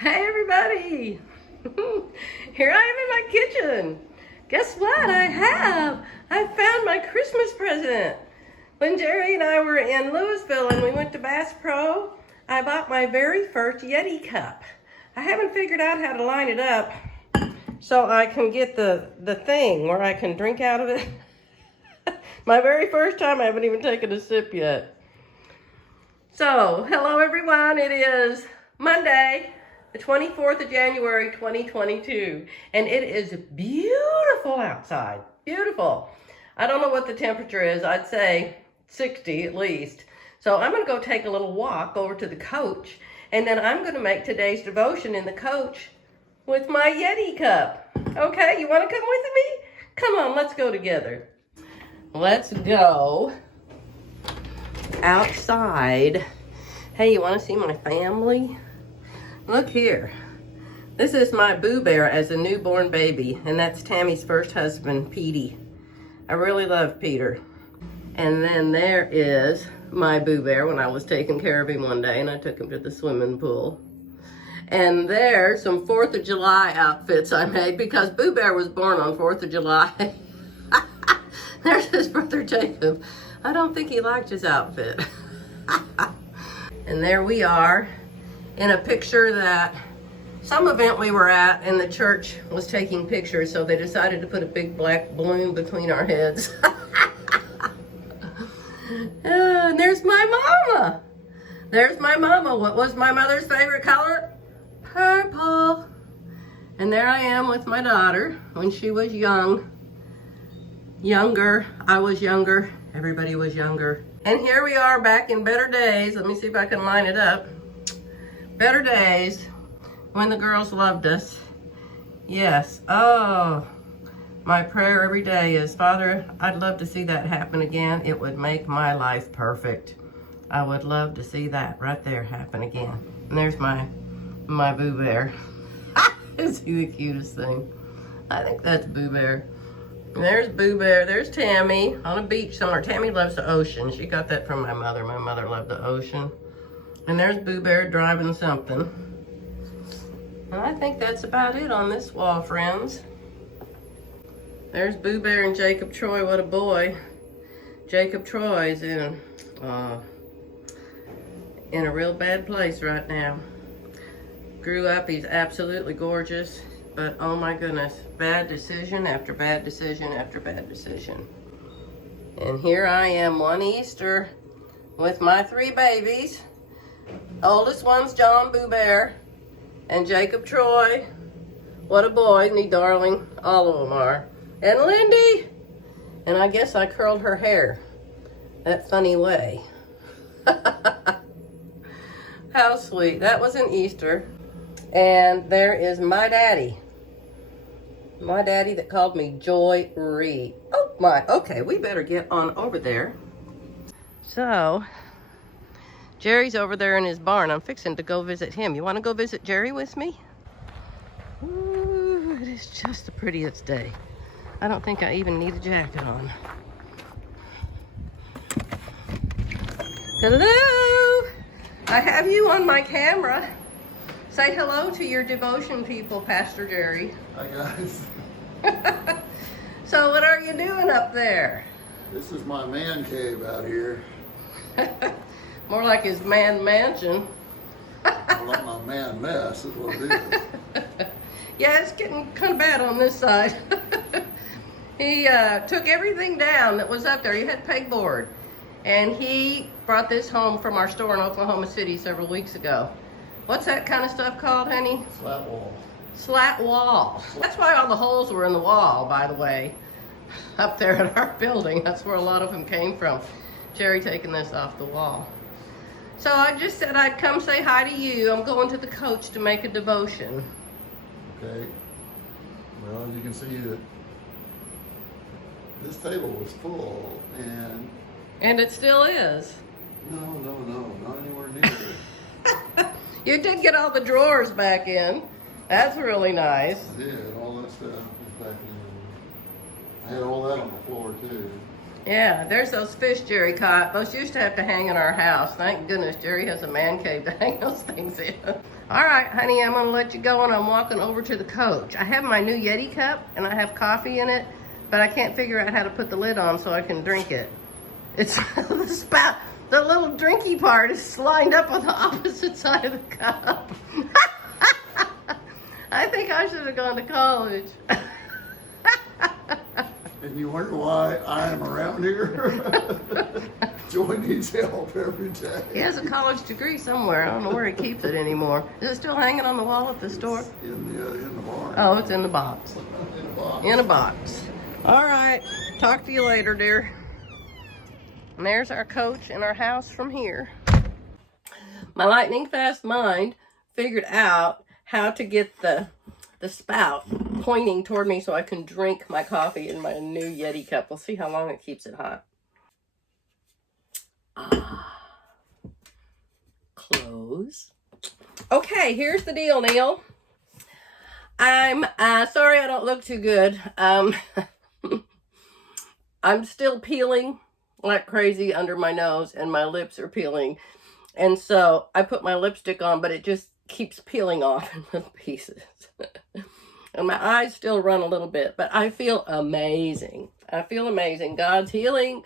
Hey everybody! Here I am in my kitchen. Guess what I found my Christmas present. When Jerry and I were in Louisville and we went to Bass Pro, I bought my very first Yeti cup. I haven't figured out how to line it up so I can get the thing where I can drink out of it. My very first time, I haven't even taken a sip yet. So, hello everyone, it is Monday, the 24th of January, 2022, and it is beautiful outside, beautiful. I don't know what the temperature is, I'd say 60 at least. So I'm gonna go take a little walk over to the coach, and then I'm gonna make today's devotion in the coach with my Yeti cup. Okay, you wanna come with me? Come on, let's go together. Let's go outside. Hey, you want to see my family? Look here. This is my Boo Bear as a newborn baby, and that's Tammy's first husband, Petey. I really love Peter. And then there is my Boo Bear when I was taking care of him one day, and I took him to the swimming pool. And there's some 4th of July outfits I made because Boo Bear was born on 4th of July. There's his brother Jacob. I don't think he liked his outfit. And there we are in a picture that some event we were at, and the church was taking pictures, so they decided to put a big black balloon between our heads. And there's my mama. There's my mama. What was my mother's favorite color? Purple. And there I am with my daughter when she was younger. I was younger. Everybody was younger. And here we are back in better days. Let me see if I can line it up. Better days when the girls loved us. Yes. Oh, my prayer every day is, Father, I'd love to see that happen again. It would make my life perfect. I would love to see that right there happen again. And there's my Boo Bear. Is he the cutest thing? I think that's Boo Bear. There's Boo Bear. There's Tammy on a beach somewhere. Tammy loves the ocean. She got that from my mother. My mother loved the ocean. And there's Boo Bear driving something. And I think that's about it on this wall, friends. There's Boo Bear and Jacob Troy. What a boy. Jacob Troy's in a real bad place right now. Grew up, he's absolutely gorgeous. But oh my goodness, bad decision after bad decision after bad decision. And here I am one Easter with my 3 babies. Oldest one's John Boo Bear and Jacob Troy. What a boy, isn't he darling? All of them are. And Lindy. And I guess I curled her hair that funny way. How sweet. That was an Easter. And there is my daddy. My daddy that called me Joy Ree. Oh my, okay, we better get on over there. So, Jerry's over there in his barn. I'm fixing to go visit him. You want to go visit Jerry with me? Ooh, it is just the prettiest day. I don't think I even need a jacket on. Hello! I have you on my camera. Say hello to your devotion people, Pastor Jerry. Hi guys. So what are you doing up there? This is my man cave out here. More like his man mansion. I like my man mess is what it is. Yeah, it's getting kind of bad on this side. He took everything down that was up there. He had pegboard. And he brought this home from our store in Oklahoma City several weeks ago. What's that kind of stuff called, honey? Slat wall. Slat wall. That's why all the holes were in the wall, by the way. Up there at our building. That's where a lot of them came from. Jerry taking this off the wall. So I just said I'd come say hi to you. I'm going to the coach to make a devotion. Okay. Well, you can see that this table was full, And it still is. no, not anywhere near. You did get all the drawers back in. That's really nice. I did. All that stuff is back in. I had all that on the floor too. Yeah, there's those fish Jerry caught. Those used to have to hang in our house. Thank goodness Jerry has a man cave to hang those things in. All right, honey, I'm gonna let you go and I'm walking over to the coach. I have my new Yeti cup and I have coffee in it, but I can't figure out how to put the lid on so I can drink it. It's the spout, the little drinky part is lined up on the opposite side of the cup. I think I should have gone to college. And you wonder why I am around here? Joy needs help every day. He has a college degree somewhere. I don't know where he keeps it anymore. Is it still hanging on the wall at the store? In the barn. Oh, it's in the box. In the box. In a box. All right. Talk to you later, dear. And there's our coach and our house from here. My lightning fast mind figured out how to get the spout pointing toward me so I can drink my coffee in my new Yeti cup. We'll see how long it keeps it hot. Close. Okay, here's the deal, Neil. I'm sorry I don't look too good. I'm still peeling like crazy under my nose and my lips are peeling. And so I put my lipstick on, but it just keeps peeling off in little pieces. And my eyes still run a little bit, but I feel amazing. I feel amazing. God's healing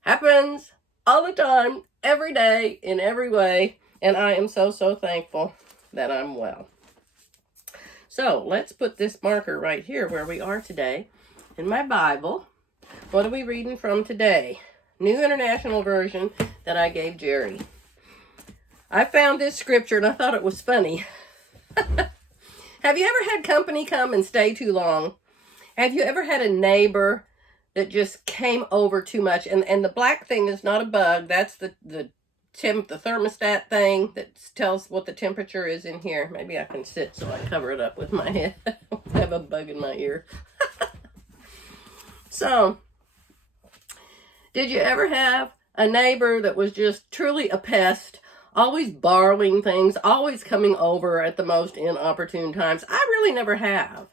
happens all the time, every day, in every way. And I am so, so thankful that I'm well. So let's put this marker right here where we are today in my Bible. What are we reading from today? New International Version that I gave Jerry. I found this scripture and I thought it was funny. Have you ever had company come and stay too long? Have you ever had a neighbor that just came over too much? And the black thing is not a bug. That's the thermostat thing that tells what the temperature is in here. Maybe I can sit so I cover it up with my head. I have a bug in my ear. So, did you ever have a neighbor that was just truly a pest? Always borrowing things, always coming over at the most inopportune times. I really never have.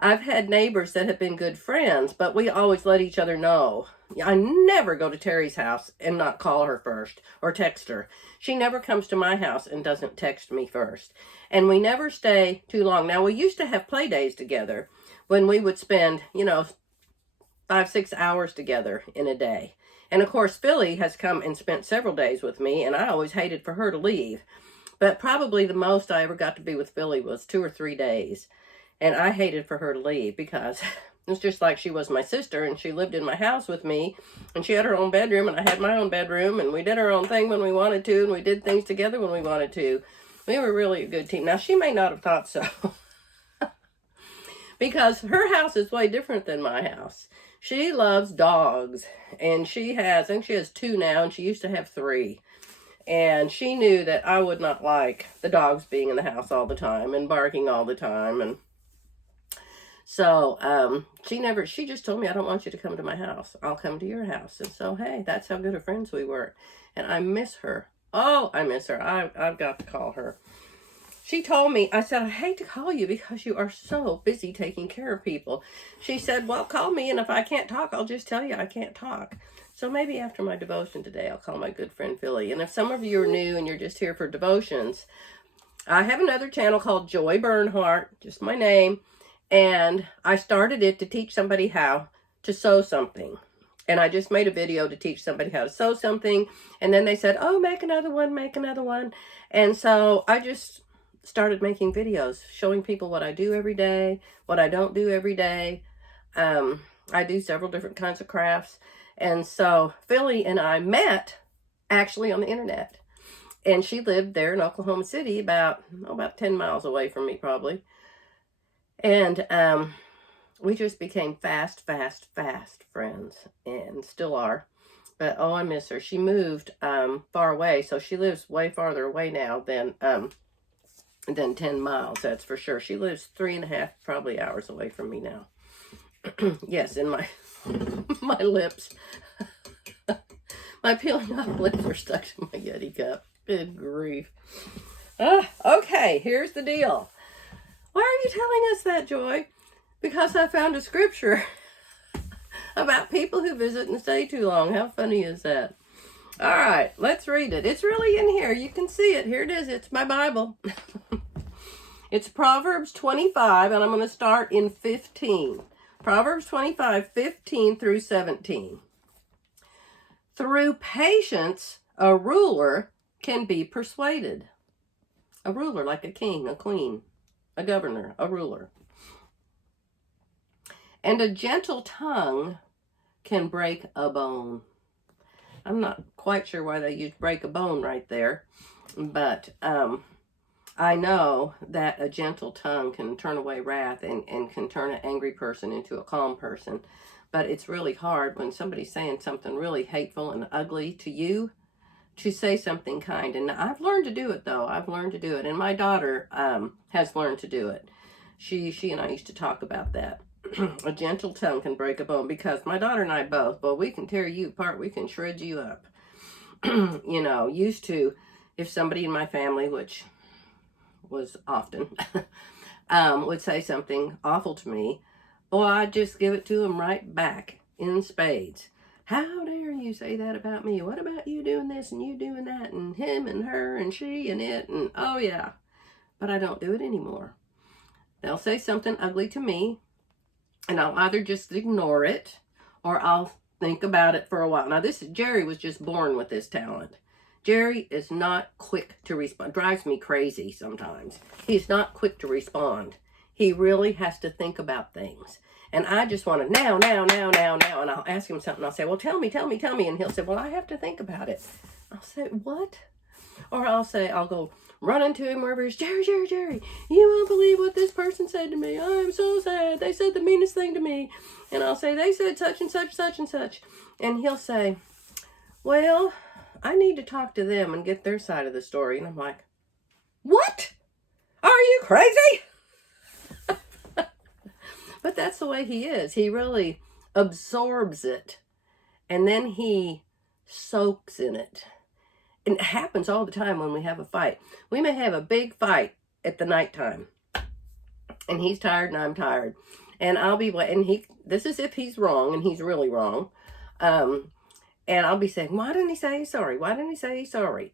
I've had neighbors that have been good friends, but we always let each other know. I never go to Terry's house and not call her first or text her. She never comes to my house and doesn't text me first. And we never stay too long. Now, we used to have play days together when we would spend, 5-6 hours together in a day. And of course, Philly has come and spent several days with me, and I always hated for her to leave. But probably the most I ever got to be with Philly was 2 or 3 days. And I hated for her to leave because it's just like she was my sister, and she lived in my house with me, and she had her own bedroom, and I had my own bedroom, and we did our own thing when we wanted to, and we did things together when we wanted to. We were really a good team. Now, she may not have thought so because her house is way different than my house. She loves dogs, and she has 2 now, and she used to have 3. And she knew that I would not like the dogs being in the house all the time and barking all the time. And so she just told me, I don't want you to come to my house. I'll come to your house. And so, hey, that's how good of friends we were. And I miss her. Oh, I miss her. I've got to call her. She told me, I said, I hate to call you because you are so busy taking care of people. She said, well, call me, and if I can't talk, I'll just tell you I can't talk. So maybe after my devotion today, I'll call my good friend Philly. And if some of you are new and you're just here for devotions, I have another channel called Joy Bernhardt, just my name, and I started it to teach somebody how to sew something. And I just made a video to teach somebody how to sew something, and then they said, oh, make another one, make another one. And so I just started making videos showing people what I do every day, what I don't do every day. I do several different kinds of crafts. And so Philly and I met actually on the internet. And she lived there in Oklahoma City, about 10 miles away from me probably. And we just became fast friends, and still are. But oh, I miss her. She moved far away, so she lives way farther away now than 10 miles, that's for sure. She lives 3.5 probably hours away from me now. Yes, and my lips, my peeling off lips are stuck to my Yeti cup. Good grief. Okay, here's the deal. Why are you telling us that, Joy? Because I found a scripture about people who visit and stay too long. How funny is that? All right, let's read it. It's really in here. You can see it. Here it is. It's my Bible. It's Proverbs 25, and I'm going to start in 15. Proverbs 25, 15 through 17. Through patience, a ruler can be persuaded. A ruler, like a king, a queen, a governor, a ruler. And a gentle tongue can break a bone. I'm not quite sure why they use break a bone right there, but I know that a gentle tongue can turn away wrath and can turn an angry person into a calm person. But it's really hard when somebody's saying something really hateful and ugly to you to say something kind. And I've learned to do it, though. I've learned to do it. And my daughter has learned to do it. She and I used to talk about that. A gentle tongue can break a bone, because my daughter and I both, well, we can tear you apart. We can shred you up. You know, used to, if somebody in my family, which was often, would say something awful to me, boy, I'd just give it to them right back in spades. How dare you say that about me? What about you doing this and you doing that and him and her and she and it and oh yeah. But I don't do it anymore. They'll say something ugly to me and I'll either just ignore it or I'll think about it for a while. Now Jerry was just born with this talent. Jerry is not quick to respond. Drives me crazy sometimes. He's not quick to respond. He really has to think about things. And I just want to now. And I'll ask him something. I'll say, well, tell me. And he'll say, well, I have to think about it. I'll say, what? Or I'll go run into him wherever he's, Jerry, you won't believe what this person said to me. I'm so sad. They said the meanest thing to me. And I'll say, they said such and such. And he'll say, well, I need to talk to them and get their side of the story. And I'm like, what? Are you crazy? But that's the way he is. He really absorbs it. And then he soaks in it. And it happens all the time when we have a fight. We may have a big fight at the nighttime. And he's tired and I'm tired. And I'll be, this is if he's wrong, and he's really wrong. And I'll be saying, why didn't he say he's sorry? Why didn't he say he's sorry?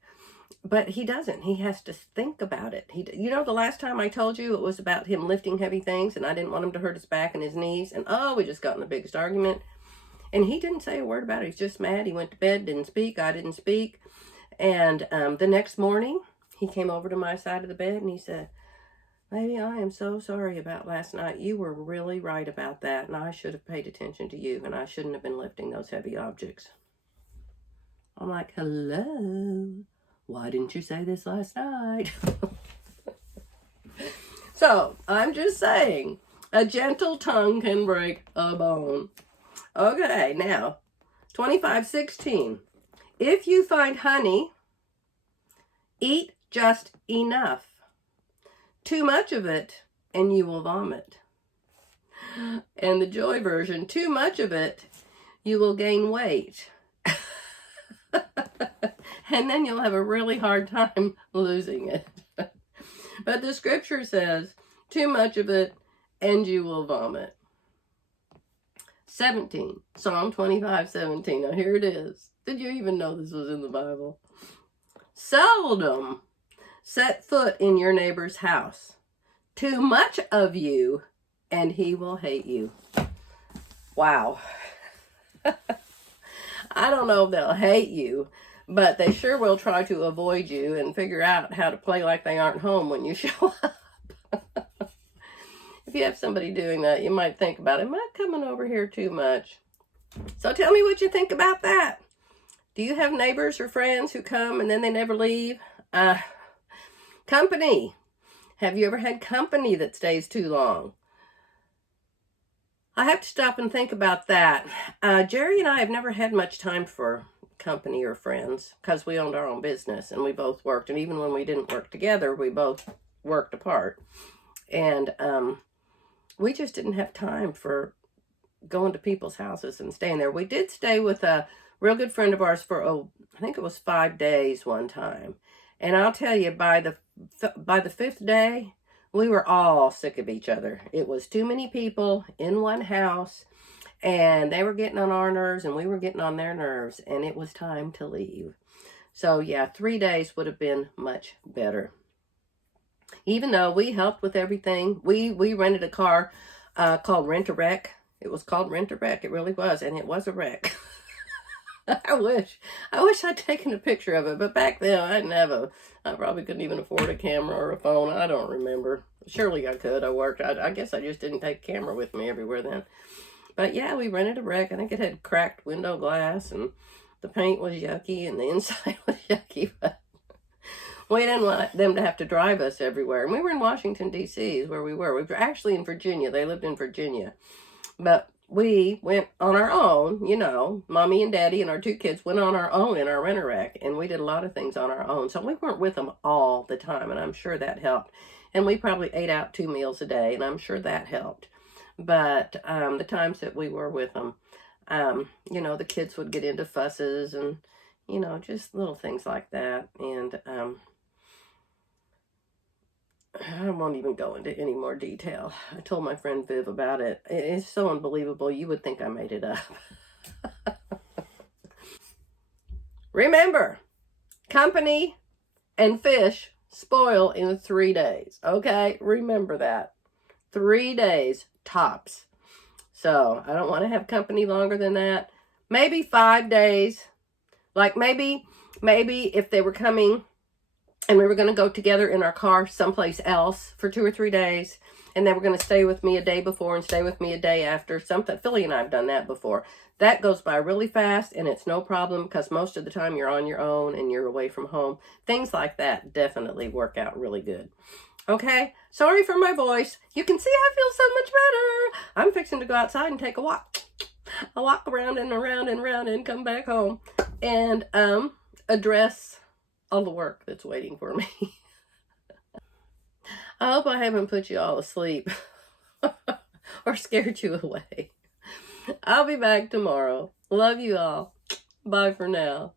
But he doesn't. He has to think about it. You know, the last time I told you it was about him lifting heavy things and I didn't want him to hurt his back and his knees. And we just got in the biggest argument. And he didn't say a word about it. He's just mad. He went to bed, didn't speak. I didn't speak. And the next morning, he came over to my side of the bed and he said, baby, I am so sorry about last night. You were really right about that. And I should have paid attention to you. And I shouldn't have been lifting those heavy objects. I'm like, hello. Why didn't you say this last night? So, I'm just saying, a gentle tongue can break a bone. Okay, now, 25:16. If you find honey, eat just enough. Too much of it, and you will vomit. And the Joy version, too much of it, you will gain weight. And then you'll have a really hard time losing it. But the scripture says, too much of it, and you will vomit. 17, Psalm 25:17. Now here it is. Did you even know this was in the Bible? Seldom set foot in your neighbor's house. Too much of you, and he will hate you. Wow. I don't know if they'll hate you, but they sure will try to avoid you and figure out how to play like they aren't home when you show up. If you have somebody doing that, you might think about, am I coming over here too much? So tell me what you think about that. Do you have neighbors or friends who come and then they never leave? Company. Have you ever had company that stays too long? I have to stop and think about that. Jerry and I have never had much time for company or friends because we owned our own business and we both worked. And even when we didn't work together, we both worked apart. And we just didn't have time for going to people's houses and staying there. We did stay with a real good friend of ours for, I think it was 5 days one time. And I'll tell you, by the 5th day, we were all sick of each other. It was too many people in one house. And they were getting on our nerves and we were getting on their nerves, and it was time to leave. So yeah, 3 days would have been much better. Even though we helped with everything, we rented a car called Rent-A-Wreck. It was called Rent-A-Wreck. It really was, and it was a wreck. I wish I'd taken a picture of it, but back then I probably couldn't even afford a camera or a phone. I don't remember. Surely I could. I guess I just didn't take a camera with me everywhere then. But yeah, we rented a wreck. I think it had cracked window glass, and the paint was yucky, and the inside was yucky. But we didn't want them to have to drive us everywhere. And we were in Washington, D.C. is where we were. We were actually in Virginia. They lived in Virginia. But we went on our own, Mommy and Daddy and our 2 kids went on our own in our rent-a-wreck, and we did a lot of things on our own. So we weren't with them all the time, and I'm sure that helped. And we probably ate out 2 meals a day, and I'm sure that helped. But the times that we were with them, the kids would get into fusses and, just little things like that. And I won't even go into any more detail. I told my friend Viv about it. It's so unbelievable. You would think I made it up. Remember, company and fish spoil in 3 days. Okay? Remember that. 3 days tops. So I don't want to have company longer than that. Maybe 5 days. Like maybe if they were coming and we were going to go together in our car someplace else for 2 or 3 days, and they were going to stay with me a day before and stay with me a day after, something. Philly and I have done that before. That goes by really fast, and it's no problem because most of the time you're on your own and you're away from home. Things like that definitely work out really good. Okay, sorry for my voice. You can see I feel so much better. I'm fixing to go outside and take a walk. I'll walk around and around and around and come back home and address all the work that's waiting for me. I hope I haven't put you all asleep or scared you away. I'll be back tomorrow. Love you all. Bye for now.